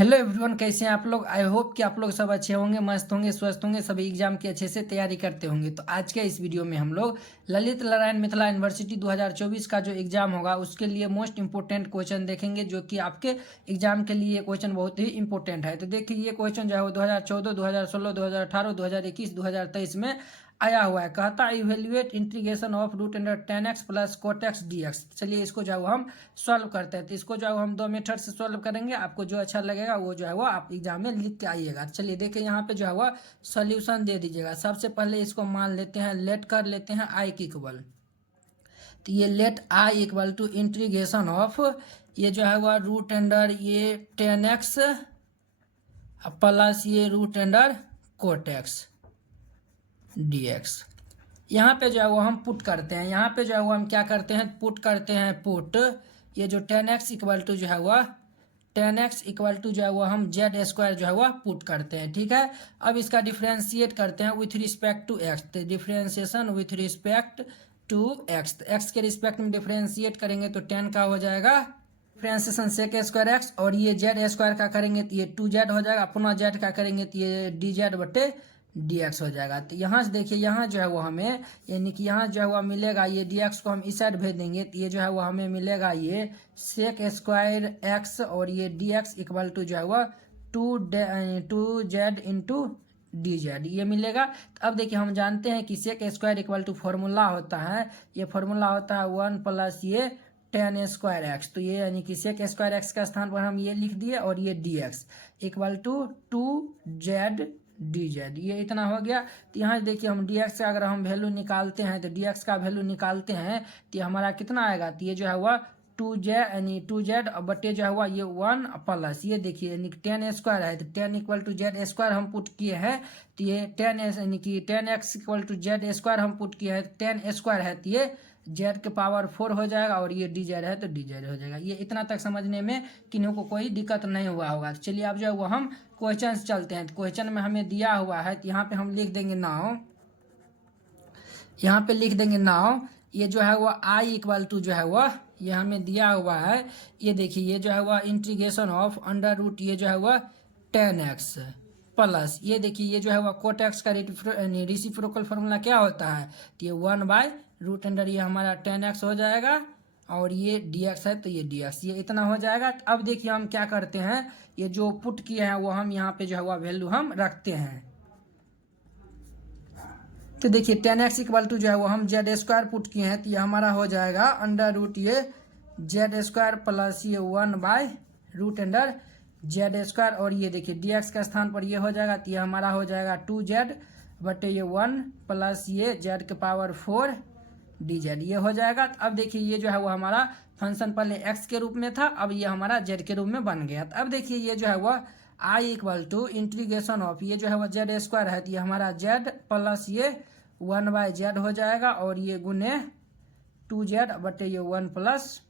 Hello everyone, कैसे हैं आप लोग। आई होप कि आप लोग सब अच्छे होंगे, मस्त होंगे, स्वस्थ होंगे, सभी एग्जाम की अच्छे से तैयारी करते होंगे। तो आज के इस वीडियो में हम लोग ललित नारायण मिथिला यूनिवर्सिटी 2024 का जो एग्जाम होगा उसके लिए मोस्ट इंपोर्टेंट क्वेश्चन देखेंगे, जो कि आपके एग्जाम के लिए क्वेश्चन बहुत ही इंपॉर्टेंट है। तो देखिए, ये क्वेश्चन जो है वो 2014, 2016, 2018, 2021, 2023 में आया हुआ है। कहता है evaluate integration of root under tan x plus cot x d x. चलिए इसको जो है वो हम सॉल्व करते हैं। तो इसको जो है वो हम दो मेथड से सॉल्व करेंगे। आपको जो अच्छा लगेगा वो जो है वो आप एग्जाम में लिख के आइएगा। चलिए देखिए, यहाँ पे जो है वो सॉल्यूशन दे दीजिएगा। सबसे पहले इसको मान लेते हैं, लेट कर लेते हैं आई की इक्वल। तो ये let I equal to integration of, ये जो है वह रूट अंडर ये टेन एक्स प्लस ये root under cot x d x. यहाँ पे जो है वो हम पुट करते हैं। यहाँ पे जो है वो हम क्या करते हैं, पुट करते हैं। पुट ये जो टेन एक्स इक्वल टू जो है वह टेन एक्स इक्वल टू जो है वो हम जेड स्क्वायर जो है वह पुट करते हैं। ठीक है, अब इसका डिफ्रेंशिएट करते हैं विथ रिस्पेक्ट टू एक्स। तो differentiation with respect to x, x के रिस्पेक्ट में डिफ्रेंशिएट करेंगे तो टेन का हो जाएगा डिफ्रेंशिएशन सेक स्क्वायर एक्स, और ये जेड स्क्वायर का करेंगे तो ये टू जेड हो जाएगा। अपना जेड का करेंगे तो ये डी जेड बटे डी एक्स हो जाएगा। तो यहाँ से देखिए, यहाँ जो है वो हमें यानी कि यहाँ जो है वो मिलेगा, ये डी एक्स को हम इस साइड भेज देंगे तो ये जो है वो हमें मिलेगा ये सेक स्क्वायर एक्स, और ये डी एक्स इक्वल टू जो है वो two z into d z ये मिलेगा। तो अब देखिए, हम जानते हैं कि sec square equal to formula होता है, ये फॉर्मूला होता है वन प्लस ये टेन स्क्वायर एक्स। तो ये यानी कि सेक स्क्वायर एक्स का स्थान पर हम ये लिख दिए, और ये d x equal to two z d z, ये इतना हो गया। तो यहाँ देखिए, हम डी एक्स का अगर हम वैल्यू निकालते हैं तो डी एक्स का वैल्यू निकालते हैं तो ये हमारा कितना आएगा। तो ये जो है वह टू जेड यानी टू जेड बटे जो है हुआ ये वन प्लस ये देखिए यानी टेन स्क्वायर है, तो tan equal to z square हम पुट किए हैं। तो ये टेन यानी कि tan x equal to z square हम पुट किए हैं, टेन स्क्वायर है तो ये जेड के पावर 4 हो जाएगा, और ये डी जेड है तो डी जेड हो जाएगा। ये इतना तक समझने में किन्हीं को कोई दिक्कत नहीं हुआ होगा। तो चलिए अब जो है वो हम क्वेश्चन चलते हैं। तो क्वेश्चन में हमें दिया हुआ है, तो यहाँ पे हम लिख देंगे नाउ, यहाँ पे लिख देंगे नाउ ये जो है वो आई इक्वल टू जो है वह ये हमें दिया हुआ है। ये देखिए, ये जो है वह इंटीग्रेशन ऑफ अंडर रूट ये जो है वह टेन एक्स प्लस ये देखिए, ये जो है वह कोट एक्स का रेसिप्रोकल फार्मूला क्या होता है, तो ये वन बाय रूट अंडर ये हमारा टेन एक्स हो जाएगा, और ये डी एक्स है तो ये डी एक्स, ये इतना हो जाएगा। तो अब देखिए हम क्या करते हैं, ये जो पुट किए हैं वो हम यहाँ पे जो है वह वैल्यू हम रखते हैं। तो देखिए, टेन एक्स इक्वल टू जो है वो हम जेड स्क्वायर पुट किए हैं, तो ये हमारा हो जाएगा अंडर रूट ये जेड स्क्वायर प्लस ये one by root under z square, और ये देखिए डी एक्स के स्थान पर ये हो जाएगा, तो ये हमारा हो जाएगा टू जेड बटे ये वन प्लस ये जेड के पावर 4 डी जेड ये हो जाएगा। तो अब देखिए, ये जो है वो हमारा फंक्शन पहले एक्स के रूप में था, अब ये हमारा जेड के रूप में बन गया। तो अब देखिए, ये जो है वह आई इक्वल टू इंटीग्रेशन ऑफ ये जो है वह जेड स्क्वायर है, तो ये हमारा जेड प्लस ये वन बाय जेड हो जाएगा, और ये गुने टू जेड बटे ये वन प्लस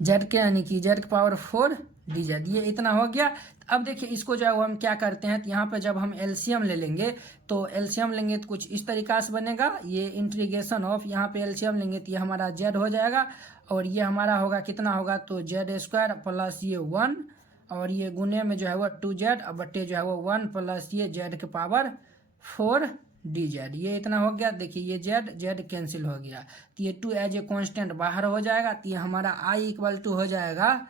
जेड के यानी कि जेड के पावर 4 डी जेड, ये इतना हो गया। अब देखिए, इसको जो है वो हम क्या करते हैं, तो यहाँ पे जब हम एलसीएम ले लेंगे तो एलसीएम लेंगे तो कुछ इस तरीका से बनेगा। ये इंटीग्रेशन ऑफ यहाँ पे एलसीएम लेंगे तो ये हमारा जेड हो जाएगा, और ये हमारा होगा कितना होगा, तो जेड स्क्वायर प्लस ये वन, और ये गुने में जो है वो टू जेड बटे जो है वो वन प्लस ये जेड के पावर 4 डी जेड, ये इतना हो गया। देखिए, ये जेड जेड कैंसिल हो गया, तो ये टू एज ए कॉन्स्टेंट बाहर हो जाएगा, तो ये हमारा आई इक्वल टू हो जाएगा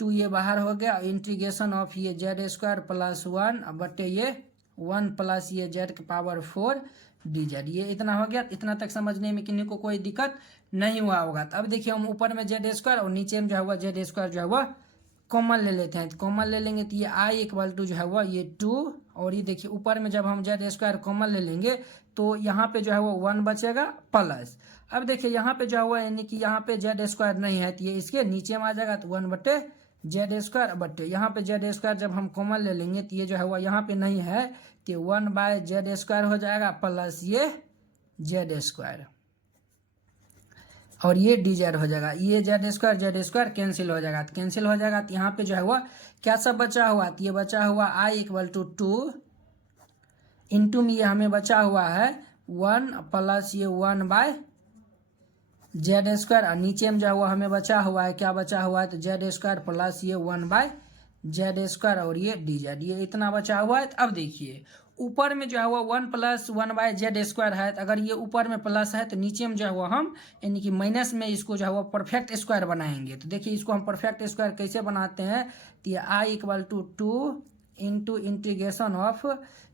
टू, ये बाहर हो गया, इंटीग्रेशन ऑफ ये जेड स्क्वायर प्लस वन बटे ये वन प्लस ये जेड के पावर 4 डी जेड, ये इतना हो गया। इतना तक समझने में किन्हीं को कोई दिक्कत नहीं हुआ होगा। तो अब देखिए, हम ऊपर में जेड स्क्वायर और नीचे में जो है वह जेड स्क्वायर जो है वह कॉमन ले लेते हैं। तो कॉमन ले लेंगे तो ये आई इक्वल टू जो है वह ये टू, और ये देखिए ऊपर में जब हम जेड स्क्वायर कॉमन ले लेंगे तो यहाँ पे जो है वो वन बचेगा प्लस। अब देखिए, यहाँ पे जो है वह यानी कि यहाँ पे जेड स्क्वायर नहीं है, तो ये इसके नीचे में आ जाएगा, तो वन बटे जेड स्क्वायर बटे यहाँ पे जेड स्क्वायर जब हम कॉमन ले लेंगे तो ये जो है वह यहाँ पे नहीं है, तो वन बाय जेड स्क्वायर हो जाएगा प्लस ये जेड स्क्वायर, और ये डी जेड हो जाएगा। ये जेड स्क्वायर कैंसिल हो जाएगा, तो कैंसिल हो जाएगा। तो यहाँ पे जो है वह क्या सब बचा हुआ, तो ये बचा हुआ आई इक्वल टू टू इंटू में ये हमें बचा हुआ है वन प्लस ये वन बाय जेड स्क्वायर, और नीचे में जो है वो हमें बचा हुआ है क्या बचा हुआ है, तो जेड स्क्वायर प्लस ये वन बाय जेड स्क्वायर और ये डी जेड, ये इतना बचा हुआ है। तो अब देखिए ऊपर में जो है वो 1+1/z² है, तो अगर ये ऊपर में प्लस है तो नीचे में जो है वो हम यानी कि माइनस में इसको जो है वो परफेक्ट स्क्वायर बनाएंगे। तो देखिए इसको हम परफेक्ट स्क्वायर कैसे बनाते हैं, तो ये i = 2 इंटू इंटीग्रेशन ऑफ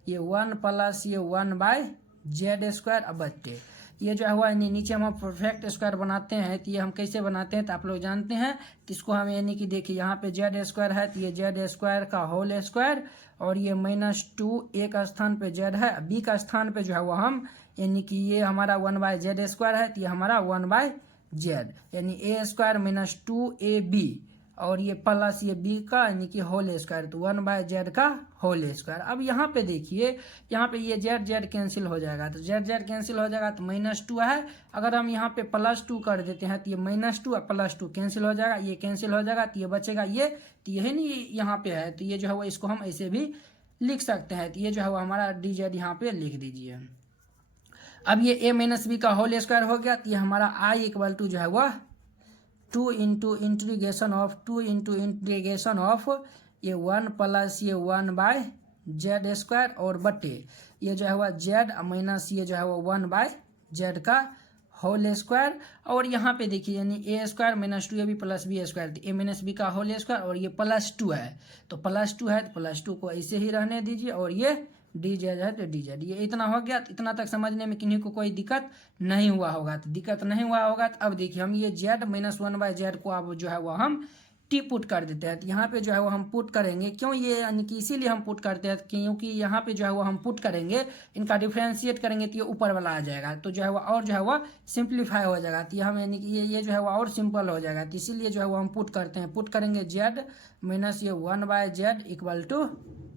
ये 1 प्लस ये 1/z² अब बट्टे ये जो है हुआ यानी नीचे हम परफेक्ट स्क्वायर बनाते हैं। तो ये हम कैसे बनाते हैं तो आप लोग जानते हैं। तो इसको हम यानी कि देखिए यहाँ पे z² है, तो ये z² का होल स्क्वायर और ये -2 ए का स्थान पे z है, बी का स्थान पे जो है वो हम यानी कि ये हमारा 1/z² है, तो ये हमारा 1/z यानी a² - 2ab और ये प्लस ये बी का यानी कि होल स्क्वायर, तो 1/z का होल स्क्वायर। अब यहाँ पे देखिए यहाँ पे ये z कैंसिल हो जाएगा, तो z कैंसिल हो जाएगा तो -2 है। अगर हम यहाँ पे +2 कर देते हैं तो ये -2 और +2 कैंसिल हो जाएगा, ये कैंसिल हो जाएगा तो ये बचेगा ये, तो यही नहीं यहाँ पे है, तो ये जो है वो इसको हम ऐसे भी लिख सकते हैं। तो ये जो है वो हमारा dz यहाँ पे लिख दीजिए। अब ये a - b का होल स्क्वायर हो गया, तो ये हमारा i = जो है वह 2 इंटू इंटीग्रेशन ऑफ ये 1 प्लस ये 1/z² और बटे ये जो है वह z माइनस ये जो है वो 1/z का होल स्क्वायर। और यहाँ पे देखिए यानी a² - 2ab plus b square, तो a - b का होल स्क्वायर और ये +2 है, तो +2 है तो +2 को ऐसे ही रहने दीजिए और ये dz है तो dz, ये इतना हो गया। तो इतना तक समझने में किन्हीं को कोई दिक्कत नहीं हुआ होगा, तो दिक्कत नहीं हुआ होगा। तो अब देखिए हम ये z - 1/z को अब जो है वो हम टी पुट कर देते हैं। तो यहाँ पे जो है वो हम पुट करेंगे, क्यों ये यानी कि इसीलिए हम पुट करते हैं क्योंकि यहाँ पे जो है वो हम पुट करेंगे, इनका डिफ्रेंशिएट करेंगे तो ये ऊपर वाला आ जाएगा, तो जो है वो और जो है वो सिंप्लीफाई हो जाएगा, तो हम यानी कि ये जो है वो और सिंपल हो जाएगा। तो इसीलिए जो है वो हम पुट करते हैं, पुट करेंगे z माइनस ये 1/z =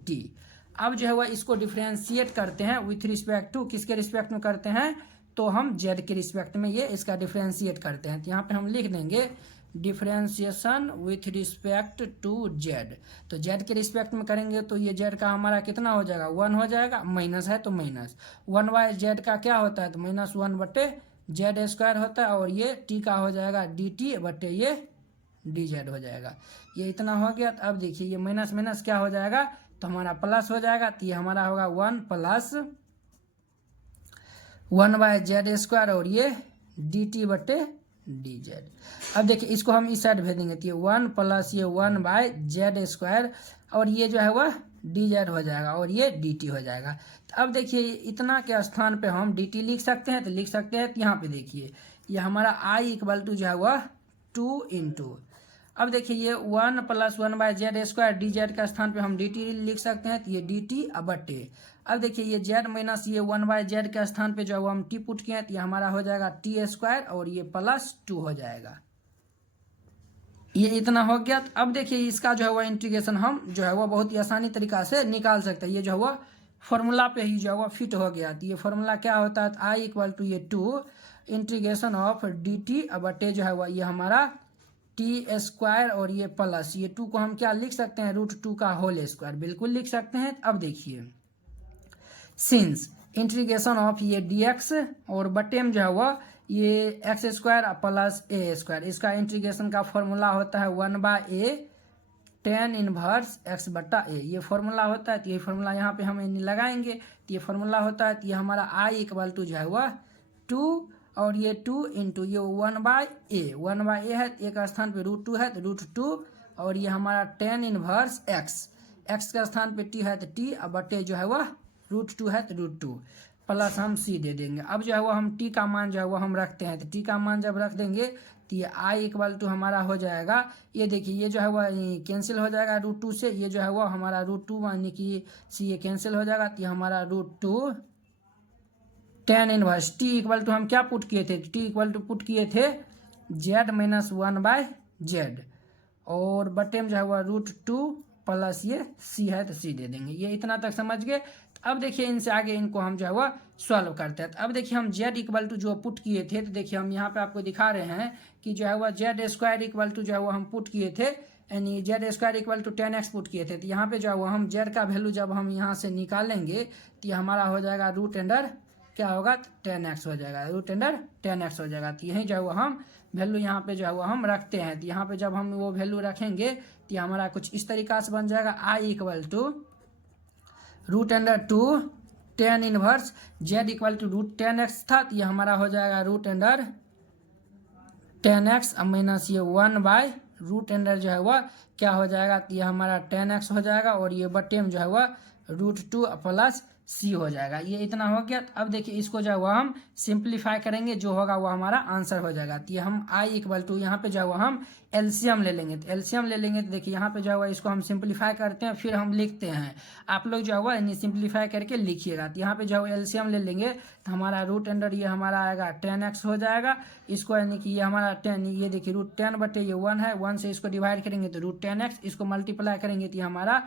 t। अब जो है वह इसको डिफ्रेंशिएट करते हैं विथ रिस्पेक्ट टू, किसके रिस्पेक्ट में करते हैं तो हम z के रिस्पेक्ट में ये इसका डिफ्रेंशिएट करते हैं। तो यहाँ पे हम लिख देंगे differentiation with respect to z, तो z के रिस्पेक्ट में करेंगे तो ये z का हमारा कितना हो जाएगा 1 हो जाएगा, माइनस है तो माइनस 1/z का क्या होता है तो -1/z² होता है और ये t का हो जाएगा dt बटे ये dz हो जाएगा। ये इतना हो गया। तो अब देखिए ये माइनस माइनस क्या हो जाएगा तो हमारा प्लस हो जाएगा, तो ये हमारा होगा 1 + 1/z² और ये dt बटे dz। अब देखिए इसको हम इस साइड भेज देंगे, तो ये 1 + ये 1/z² और ये जो है वह dz हो जाएगा और ये dt हो जाएगा। तो अब देखिए इतना के स्थान पे हम dt लिख सकते हैं, तो लिख सकते हैं। तो यहाँ पे देखिए ये हमारा i = जो है वह 2 इंटू, अब देखिए ये 1 + 1/z² dz का स्थान पे हम dt लिख सकते हैं, तो ये dt अब बटे। अब देखिए ये z माइनस ये 1/z के स्थान पे जो है हम t पुट किए हैं, तो ये हमारा हो जाएगा t² और ये +2 हो जाएगा। ये इतना हो गया। तो अब देखिए इसका जो है वह इंटीग्रेशन हम जो है वह बहुत ही आसानी तरीका से निकाल सकते हैं। ये जो है वह फॉर्मूला पे ही जो है वह फिट हो गया। तो ये फॉर्मूला क्या होता है, i = ये 2 इंटीग्रेशन ऑफ dt अब बटे जो है वह ये हमारा t² और ये प्लस ये 2 को हम क्या लिख सकते हैं √2 का होल स्क्वायर, बिल्कुल लिख सकते हैं। अब देखिए सिंस इंटीग्रेशन ऑफ ये dx और बटे में जो है वह ये x² + a², इसका इंटीग्रेशन का फॉर्मूला होता है 1/a tan इनवर्स x बटा a, ये फॉर्मूला होता है। तो ये फॉर्मूला यहाँ पे हम लगाएंगे, तो ये फॉर्मूला होता है। तो ये हमारा i = जो है वह 2 और ये 2 इंटू ये 1/a है, एक स्थान पे √2 है तो √2 और ये हमारा tan इनवर्स x का स्थान पे t है तो t अब बटे जो है वह √2 है तो √2 प्लस हम c दे देंगे। अब जो है वह हम t का मान जो है वह हम रखते हैं, तो t का मान जब रख देंगे तो ये i = हमारा हो जाएगा, ये देखिए ये जो है वह कैंसिल हो जाएगा √2 से, ये जो है वह हमारा √2 यानी कि c ये कैंसिल हो जाएगा, तो ये हमारा √2 tan इनवर्स t = हम क्या पुट किए थे, t = पुट किए थे z - 1/z और बटे में जो है वह √2 प्लस ये c है तो c दे देंगे। ये इतना तक समझ गए। तो अब देखिए इनसे आगे इनको हम जो है वह सॉल्व करते हैं। तो अब देखिए हम z = जो पुट किए थे, तो देखिए हम यहाँ पे आपको दिखा रहे हैं कि जो है वह z² = जो है वह हम पुट किए थे, यानी z² = tan x पुट किए थे। तो यहाँ पे जो है वह हम z का वैल्यू जब हम यहाँ से निकालेंगे तो ये हमारा हो जाएगा √क्या होगा tan x हो जाएगा, √tan x हो जाएगा। तो यहीं जो है वो हम वैल्यू यहाँ पे जो है वो हम रखते हैं। तो यहाँ पे जब हम वो वैल्यू रखेंगे तो ये हमारा कुछ इस तरीका से बन जाएगा, I equal to root under two ten inverse Z equal to root 10x था, तो ये हमारा हो जाएगा रूट अंडर 10x माइनस ये 1 बाय रूट अंडर जो है वह क्या हो जाएगा, तो ये हमारा 10x हो जाएगा और ये बटे में जो है वह √2 प्लस c हो जाएगा। ये इतना हो गया। तो अब देखिए इसको जो है वह हम सिंप्लीफाई करेंगे, जो होगा वो हमारा आंसर हो जाएगा। तो ये हम i इक्वल टू यहाँ पे जो है वह हम एलसीएम ले लेंगे। तो एलसीएम ले लेंगे तो देखिए यहाँ पे जो है वह इसको हम सिंप्लीफाई करते हैं, फिर हम लिखते हैं। आप लोग जो है वह सिंप्लीफाई करके लिखिएगा। तो यहाँ पे जो है एलसीएम ले लेंगे तो हमारा रूट अंडर ये हमारा आएगा 10x हो जाएगा। इसको यानी कि ये हमारा 10, ये देखिए √10 बटे ये 1 है, 1 से इसको डिवाइड करेंगे तो √10x, इसको मल्टीप्लाई करेंगे तो ये हमारा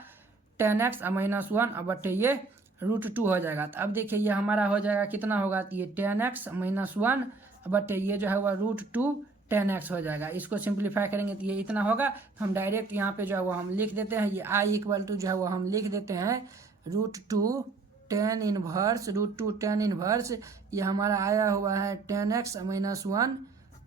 10x माइनस 1 बटे ये √2 हो जाएगा। तो अब देखिए ये हमारा हो जाएगा कितना होगा, तो ये 10x माइनस 1 बटे ये जो है वह √2 10x हो जाएगा। इसको सिंप्लीफाई करेंगे तो ये इतना होगा। हम डायरेक्ट यहाँ पे जो है वो हम लिख देते हैं, ये i इक्वल टू जो है वो हम लिख देते हैं √2 10 इनवर्स √2 10 इनवर्स, ये हमारा आया हुआ है 10x माइनस 1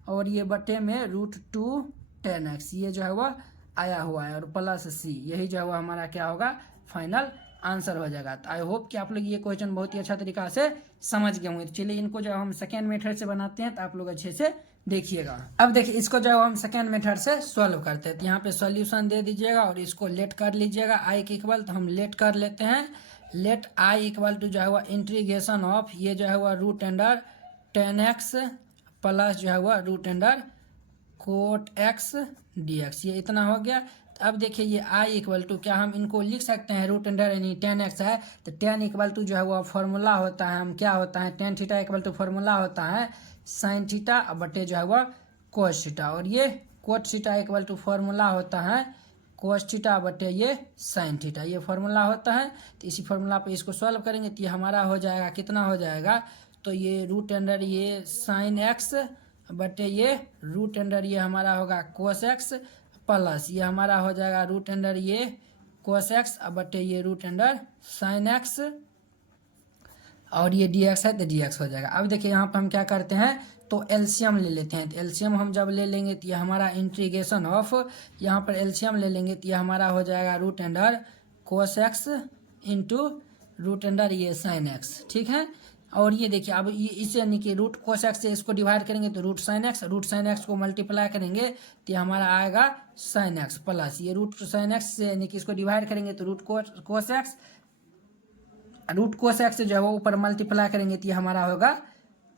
और ये बटे में √2 10x, ये जो है वह आया हुआ है और प्लस c, यही जो है वह हमारा क्या होगा, फाइनल आंसर हो जाएगा। तो आई होप कि आप लोग ये क्वेश्चन बहुत ही अच्छा तरीका से समझ गए होंगे। तो चलिए इनको जो हम सेकेंड मेथड से बनाते हैं तो आप लोग अच्छे से देखिएगा। अब देखिए इसको जो हम सेकेंड मेथड से सॉल्व करते हैं। तो यहाँ पे सॉल्यूशन दे दीजिएगा और इसको लेट कर लीजिएगा आई के इक्वल, तो हम लेट कर लेते हैं। लेट आई इक्वल टू जो है वह इंटीग्रेशन ऑफ ये जो है वह रूट अंडर 10x प्लस जो है वह root under cot x dx, ये इतना हो गया। तो अब देखिए ये i इक्वल टू क्या हम इनको लिख सकते हैं, रूट अंडर यानी 10x है तो 10 इक्वल टू जो है वो फॉर्मूला होता है, हम क्या होता है tan theta equal to formula होता है sin थीटा बटे जो है वह cos थीटा, और ये cot theta equal to formula होता है cos थीटा बटे ये sin थीटा, ये फॉर्मूला होता है। तो इसी फॉर्मूला पे इसको सॉल्व करेंगे तो ये हमारा हो जाएगा कितना हो जाएगा, तो ये रूट अंडर ये sin x बटे ये रूट अंडर ये हमारा होगा cos x प्लस ये हमारा हो जाएगा रूट अंडर ये cos x बटे ये रूट अंडर sin x और ये dx है तो dx हो जाएगा। अब देखिए यहाँ पर हम क्या करते हैं, तो एलसीएम ले लेते हैं। तो एलसीएम हम जब ले लेंगे तो ये हमारा इंटीग्रेशन ऑफ, यहाँ पर एलसीएम ले लेंगे तो ये हमारा हो जाएगा root under cos x into root under ये sin x, ठीक है। और ये देखिए अब ये इसे यानी कि रूट cos x से इसको डिवाइड करेंगे तो रूट sin x को मल्टीप्लाई करेंगे तो ये हमारा आएगा sin x प्लस ये रूट sin x से यानी कि इसको डिवाइड करेंगे तो रूट cos x से जो है वो ऊपर मल्टीप्लाई करेंगे तो ये हमारा होगा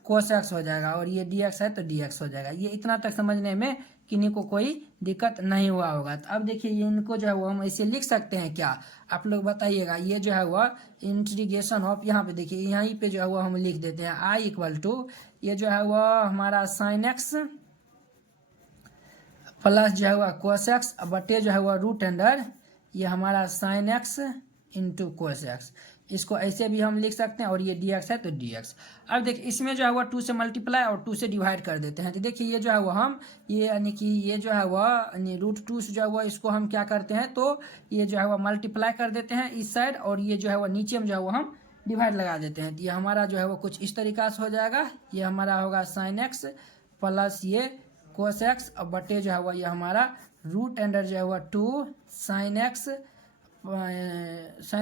cos x हो जाएगा और ये dx है तो dx हो जाएगा। ये इतना तक समझने में किन्हीं को कोई दिक्कत नहीं हुआ होगा। तो अब देखिए ये इनको जो है वो हम ऐसे लिख सकते हैं क्या, आप लोग बताइएगा। ये जो है वह इंटीग्रेशन ऑफ, यहाँ पे देखिए यहीं पे जो है वो हम लिख देते हैं i इक्वल टू ये जो है वह हमारा sin x प्लस जो है वह cos x बटे जो है वह रूट अंडर ये हमारा sin x into cos x, इसको ऐसे भी हम लिख सकते हैं और ये dx है तो dx। अब देखिए इसमें जो है वह 2 से मल्टीप्लाई और 2 से डिवाइड कर देते हैं। तो देखिए ये जो है वह हम ये यानी कि ये जो है वह यानी √2 से जो है वह इसको हम क्या करते हैं, तो ये जो है वह मल्टीप्लाई कर देते हैं इस साइड और ये जो है वह नीचे में जो है वह हम डिवाइड लगा देते हैं। तो ये हमारा जो है वह कुछ इस तरीका से हो जाएगा। ये हमारा होगा sin x प्लस ये cos x बटे जो है वह ये हमारा रूट अंडर जो है वह 2 sin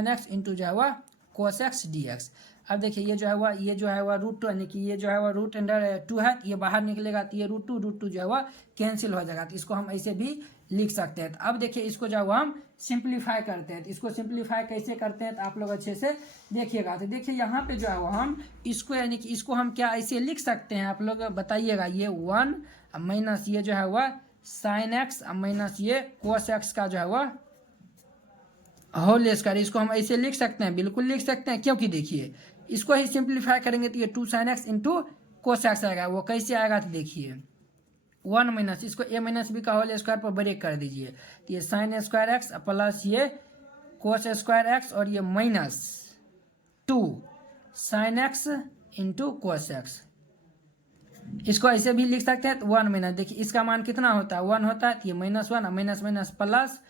x इंटू जो है वह cos x dx। अब देखिए ये जो है वह √2 यानी कि ये जो है वह रूट अंडर 2 है, ये बाहर निकलेगा तो ये √2 जो है वह कैंसिल हो जाएगा। तो इसको हम ऐसे भी लिख सकते हैं। तो अब देखिए इसको जो है वह हम सिंप्लीफाई करते हैं। तो इसको सिंप्लीफाई कैसे करते हैं तो आप लोग अच्छे से देखिएगा। तो देखिए यहाँ पे जो है वह हम इसको यानी कि इसको हम क्या ऐसे लिख सकते हैं, आप लोग बताइएगा। ये 1 माइनस ये जो है वह sin x माइनस ये cos x का जो है वह होल स्क्वायर, इसको हम ऐसे लिख सकते हैं, बिल्कुल लिख सकते हैं। क्योंकि देखिए इसको ही सिंप्लीफाई करेंगे तो ये 2 sin x into cos x आएगा। वो कैसे आएगा तो देखिए 1 माइनस इसको a माइनस बी का होल स्क्वायर पर ब्रेक कर दीजिए तो ये sin स्क्वायर x प्लस ये cos स्क्वायर x और ये minus 2 sin x into cos x, इसको ऐसे भी लिख सकते हैं। तो 1 माइनस देखिए इसका मान कितना होता है, 1 होता है तो ये -1 minus minus plus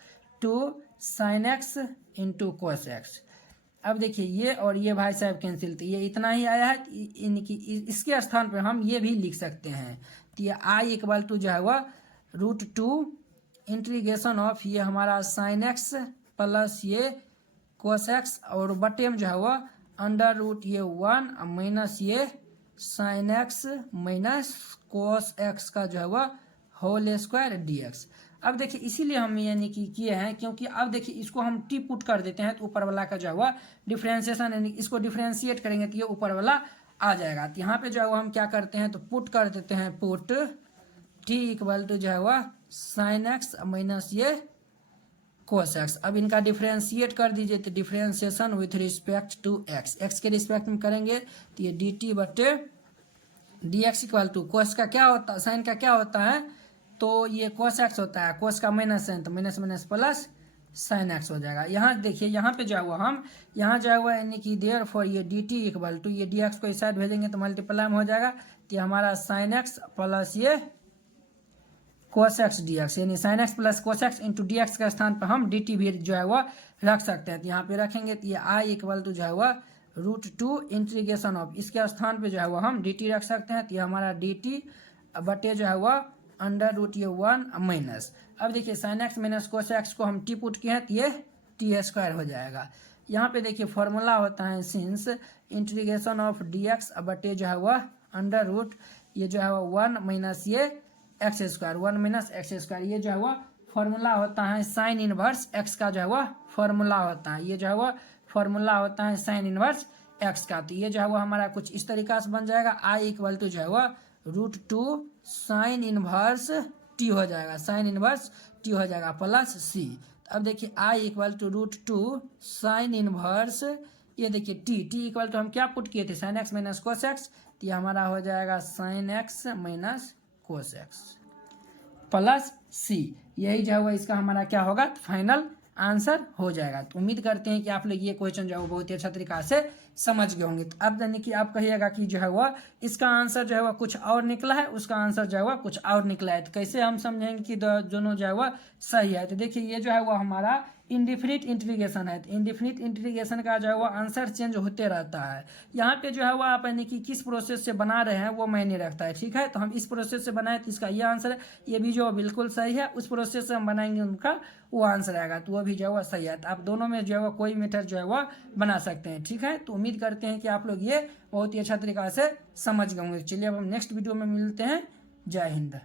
2 sin x into cos x। अब देखिए ये और ये भाई साहब कैंसिल, तो ये इतना ही आया है। यानी कि इसके स्थान पर हम ये भी लिख सकते हैं। तो ये आई इक्वल टू जो है वह √2 इंटीग्रेशन ऑफ ये हमारा साइन एक्स प्लस ये कोस एक्स और बटे में जो है वह अंडर रूट ये 1 माइनस ये sign X minus cos x का जो है वह होल स्क्वायर dx। अब देखिए इसीलिए हम यानी कि किए हैं, क्योंकि अब देखिए इसको हम टी पुट कर देते हैं तो ऊपर वाला का जो है वह डिफ्रेंशिएशन यानी इसको डिफ्रेंशिएट करेंगे तो ये ऊपर वाला आ जाएगा। तो यहाँ पे जो है वो हम क्या करते हैं तो पुट कर देते हैं, पुट टी इक्वल टू जो है वह साइन एक्स माइनस ये कोस एक्स। अब इनका डिफ्रेंशिएट कर दीजिए तो differentiation with respect to x, x के रिस्पेक्ट में करेंगे तो ये डी टी बटे d x equal to cos का क्या होता है, साइन का क्या होता है तो ये कोस एक्स होता है, कोस का माइनस साइन तो minus minus plus sine x हो जाएगा। यहाँ देखिए यहाँ पे जो हुआ हम यहाँ जो हुआ यानी कि देयर फॉर ये डी टी इक्वल टू ये डी एक्स को इस साइड भेजेंगे तो मल्टीप्लाई में हो जाएगा तो ये हमारा साइन एक्स प्लस ये कोस एक्स डी एक्स, यानी sine x plus cos x into D x के स्थान पर हम डी टी भी जो है वह रख सकते हैं। तो यहाँ पे रखेंगे तो ये आई इक्वल टू जो है वह √2 इंटीग्रेशन ऑफ इसके स्थान पे जो है वह हम डी टी रख सकते हैं। तो ये हमारा डी टी बटे जो है वह अंडर रूट ये 1 माइनस। अब देखिए sign X minus cos x को हम टी पुट किए हैं तो ये टी स्क्वायर हो जाएगा। यहाँ पे देखिए फॉर्मूला होता है since integration of D x बटे जो है वह अंडर रूट ये जो है वह 1 माइनस ये x square, 1 minus x square, ये जो है वह फॉर्मूला होता है साइन इनवर्स एक्स का जो है वह फॉर्मूला होता है, ये जो है वह फॉर्मूला होता है साइन इनवर्स एक्स का। तो ये जो है वह हमारा कुछ इस तरीका से बन जाएगा आई इक्वल टू जो है वह √2 साइन इनवर्स टी हो जाएगा, साइन इनवर्स टी हो जाएगा प्लस सी। अब देखिए आई इक्वल टू √2 साइन इनवर्स ये देखिए टी इक्वल टू हम क्या पुट किए थे sine X minus cos X, तो ये हमारा हो जाएगा sine X minus cos X plus C. यही जो है इसका हमारा क्या होगा फाइनल आंसर हो जाएगा। तो उम्मीद करते हैं कि आप लोग ये क्वेश्चन जो है वो बहुत ही अच्छा तरीका से समझ गए होंगे। तो अब यानी कि आप कहिएगा कि जो है वह इसका आंसर जो है वह कुछ और निकला है, उसका आंसर जो है वह कुछ और निकला है, तो कैसे हम समझेंगे कि दोनों जो है वह सही है। तो देखिए ये जो है वह हमारा इंडिफिनिट इंटीग्रेशन है, तो इंडिफिनिट इंटीग्रेशन का जो है वह आंसर चेंज होते रहता है। यहाँ पे जो है वह आप यानी कि किस प्रोसेस से बना रहे हैं वो मायने रखता है, ठीक है। तो हम इस प्रोसेस से बनाए तो इसका ये आंसर है, ये भी जो बिल्कुल सही है, उस प्रोसेस से हम बनाएंगे उनका वो आंसर आएगा तो वो भी जो है वह सही है। तो आप दोनों में जो है वह कोई मेथड जो है वह बना सकते हैं, ठीक है। तो उम्मीद करते हैं कि आप लोग ये बहुत ही अच्छा तरीका से समझ गए होंगे। चलिए अब हम नेक्स्ट वीडियो में मिलते हैं। जय हिंद।